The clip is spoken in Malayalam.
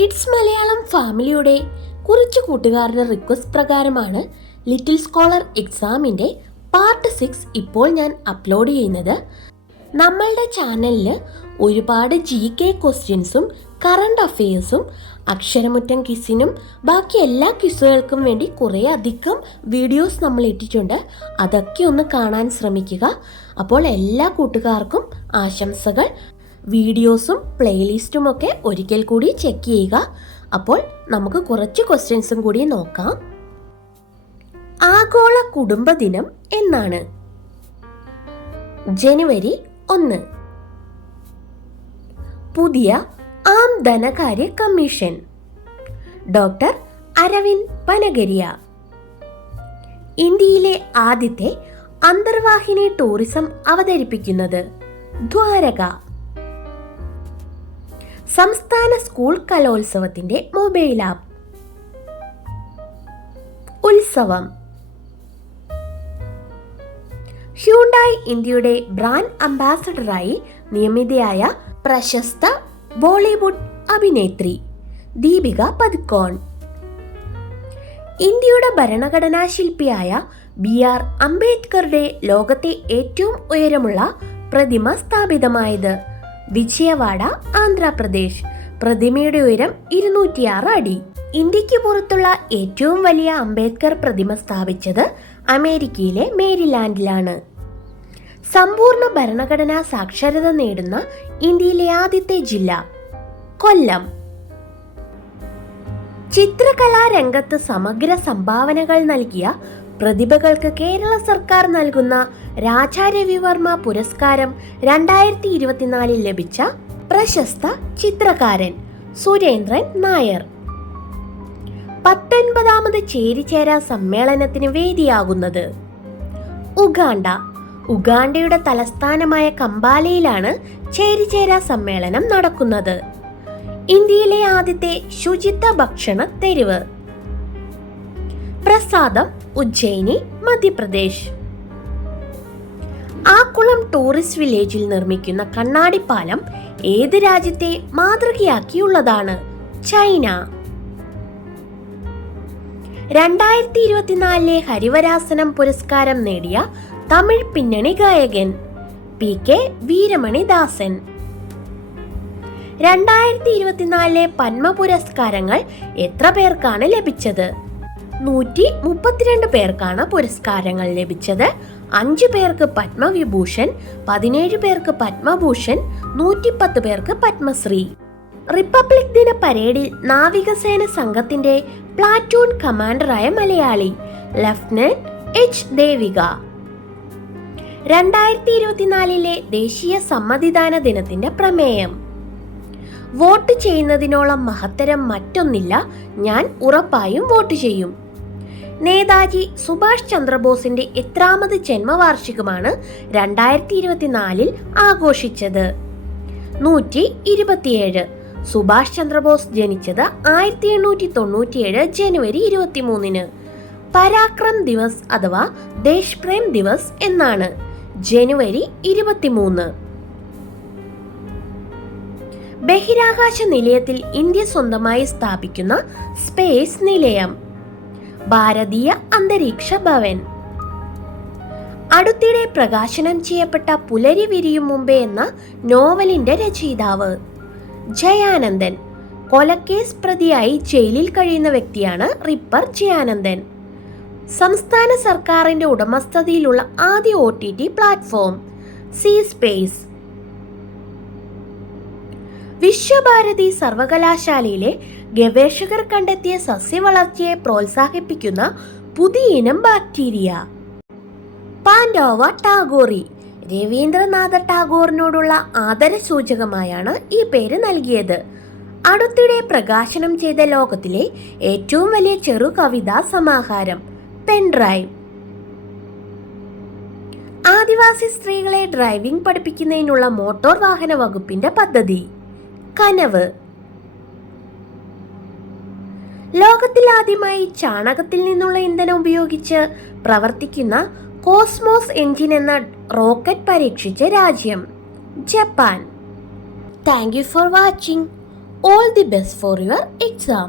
കിഡ്സ് മലയാളം ഫാമിലിയുടെ കുറച്ച് കൂട്ടുകാരുടെ റിക്വസ്റ്റ് പ്രകാരമാണ് ലിറ്റിൽ സ്കോളർ എക്സാമിൻ്റെ പാർട്ട് 6 ഇപ്പോൾ ഞാൻ അപ്ലോഡ് ചെയ്യുന്നത്. നമ്മളുടെ ചാനലിൽ ഒരുപാട് GK ക്വസ്റ്റ്യൻസും കറണ്ട് അഫെയേഴ്സും അക്ഷരമുറ്റം ക്വിസിനും ബാക്കി എല്ലാ ക്വിസുകൾക്കും വേണ്ടി കുറേ അധികം വീഡിയോസ് നമ്മൾ ഇട്ടിട്ടുണ്ട്. അതൊക്കെ ഒന്ന് കാണാൻ ശ്രമിക്കുക. അപ്പോൾ എല്ലാ കൂട്ടുകാർക്കും ആശംസകൾ. വീഡിയോസും പ്ലേലിസ്റ്റും ഒക്കെ ഒരിക്കൽ കൂടി ചെക്ക് ചെയ്യുക. അപ്പോൾ നമുക്ക് കുറച്ച് ക്വസ്റ്റ്യൻസും കൂടി നോക്കാം. ആഗോള കുടുംബ ദിനം എന്നാണ്? ജനുവരി 1. പുതിയ ആം ധനകാര്യ കമ്മീഷൻ ഡോക്ടർ അരവിന്ദ് പനഗരിയ. ഇന്ത്യയിലെ ആദ്യത്തെ അന്തർവാഹിനി ടൂറിസം അവതരിപ്പിക്കുന്നത് ദ്വാരക. സംസ്ഥാന സ്കൂൾ കലോത്സവത്തിന്റെ മൊബൈൽ ആപ്പ് ഉത്സവം. ഹ്യുണ്ടായി ഇന്ത്യയുടെ ബ്രാൻഡ് അംബാസഡറായി നിയമിതയായ പ്രശസ്ത ബോളിവുഡ് അഭിനേത്രി ദീപിക പദുക്കോൺ. ഇന്ത്യയുടെ ഭരണഘടനാ ശില്പിയായ BR അംബേദ്കറുടെ ലോകത്തെ ഏറ്റവും ഉയരമുള്ള പ്രതിമ സ്ഥാപിതമായത് വിജയവാഡ, ആന്ധ്രാപ്രദേശ്. പ്രതിമയുടെ ഉയരം 206 അടി. ഇന്ത്യക്ക് പുറത്തുള്ള ഏറ്റവും വലിയ അംബേദ്കർ പ്രതിമ സ്ഥാപിച്ചത് അമേരിക്കയിലെ മേരിലാൻഡിലാണ്. സമ്പൂർണ്ണ ഭരണഘടനാ സാക്ഷരത നേടുന്ന ഇന്ത്യയിലെ ആദ്യത്തെ ജില്ല കൊല്ലം. ചിത്രകലാ രംഗത്ത് സമഗ്ര സംഭാവനകൾ നൽകിയ പ്രതിഭകൾക്ക് കേരള സർക്കാർ നൽകുന്ന രാജാ രവിവർമ്മ പുരസ്കാരം 2024 ലഭിച്ച പ്രശസ്ത ചിത്രകാരൻ സുരേന്ദ്രൻ നായർ. 19ാമത് ചേരിചേരാ സമ്മേളനത്തിന് വേദിയാകുന്നത് ഉഗാണ്ട. ഉഗാണ്ടയുടെ തലസ്ഥാനമായ കമ്പാലയിലാണ് ചേരിചേരാ സമ്മേളനം നടക്കുന്നത്. ഇന്ത്യയിലെ ആദ്യത്തെ ശുചിത്വ ഭക്ഷണ തെരുവ് പ്രസാദം, ഉജ്ജയിനി, മധ്യപ്രദേശ്. ആക്കുളം ടൂറിസ്റ്റ് വില്ലേജിൽ നിർമ്മിക്കുന്ന കണ്ണാടിപ്പാലം ഏത് രാജ്യത്തെ മാതൃകയാക്കിയുള്ളതാണ്? ചൈന. 2024 ഹരിവരാസനം പുരസ്കാരം നേടിയ തമിഴ് പിന്നണി ഗായകൻ PK വീരമണിദാസൻ. 2024 പത്മ പുരസ്കാരങ്ങൾ എത്ര പേർക്കാണ് ലഭിച്ചത്? 132 പേർക്കാണ് പുരസ്കാരങ്ങൾ ലഭിച്ചത്. 5 പേർക്ക് പത്മവിഭൂഷൺ, 17 പേർക്ക് പത്മഭൂഷൺ, 110 പേർക്ക് പത്മശ്രീ. റിപ്പബ്ലിക് ദിന പരേഡിൽ നാവികസേന സംഘത്തിന്റെ പ്ലാറ്റൂൺ കമാൻഡറായ മലയാളി ലഫ്റ്റനന്റ് H ദേവിക. 2024 ദേശീയ സമ്മതിദാന ദിനത്തിന്റെ പ്രമേയം വോട്ട് ചെയ്യുന്നതിനോളം മഹത്തരം മറ്റൊന്നില്ല, ഞാൻ ഉറപ്പായും വോട്ട് ചെയ്യും. നേതാജി സുഭാഷ് ചന്ദ്രബോസിന്റെ എത്രാമത് ജന്മവാർഷികമാണ് 2024 ആഘോഷിച്ചത്? 127. സുഭാഷ് ചന്ദ്രബോസ് ജനിച്ചത് 1897 ജനുവരി 23. പരാക്രം ദിവസ് അഥവാ ദേശപ്രേം ദിവസ് എന്നാണ്? ജനുവരി 23. ബഹിരാകാശ നിലയത്തിൽ ഇന്ത്യ സ്വന്തമായി സ്ഥാപിക്കുന്ന സ്പേസ് നിലയം ഭാരതീയ അന്തരീക്ഷ ഭവൻ. അടുത്തിടെ പ്രകാശനം ചെയ്യപ്പെട്ട പുലരി വിരിയും മുമ്പേ എന്ന നോവലിന്റെ രചയിതാവ് ജയാനന്ദൻ. കൊലക്കേസ് പ്രതിയായി ജയിലിൽ കഴിയുന്ന വ്യക്തിയാണ് റിപ്പർ ജയാനന്ദൻ. സംസ്ഥാന സർക്കാരിന്റെ ഉടമസ്ഥതയിലുള്ള ആദ്യ OTT platform C space. Visva Bharati സർവകലാശാലയിലെ ഗവേഷകർ കണ്ടെത്തിയ സസ്യവളർച്ചയെ പ്രോത്സാഹിപ്പിക്കുന്ന പുതിയ ഇനം ബാക്ടീരിയ പാൻഡോവ ടാഗോറി. രവീന്ദ്രനാഥ ടാഗോറിനോടുള്ള ആദരസൂചകമായാണ് ഈ പേര് നൽകിയത്. അടുത്തിടെ പ്രകാശനം ചെയ്ത ലോകത്തിലെ ഏറ്റവും വലിയ ചെറു കവിതാ സമാഹാരം പെൻഡ്രൈവ്. ആദിവാസി സ്ത്രീകളെ ഡ്രൈവിംഗ് പഠിപ്പിക്കുന്നതിനുള്ള മോട്ടോർ വാഹന വകുപ്പിന്റെ പദ്ധതി കനവ്. ലോകത്തിലാദ്യമായി ചാണകത്തിൽ നിന്നുള്ള ഇന്ധനം ഉപയോഗിച്ച് പ്രവർത്തിക്കുന്ന കോസ്മോസ് എഞ്ചിൻ എന്ന റോക്കറ്റ് പരീക്ഷിച്ച രാജ്യം Japan. Thank you for watching. All the best for your exam.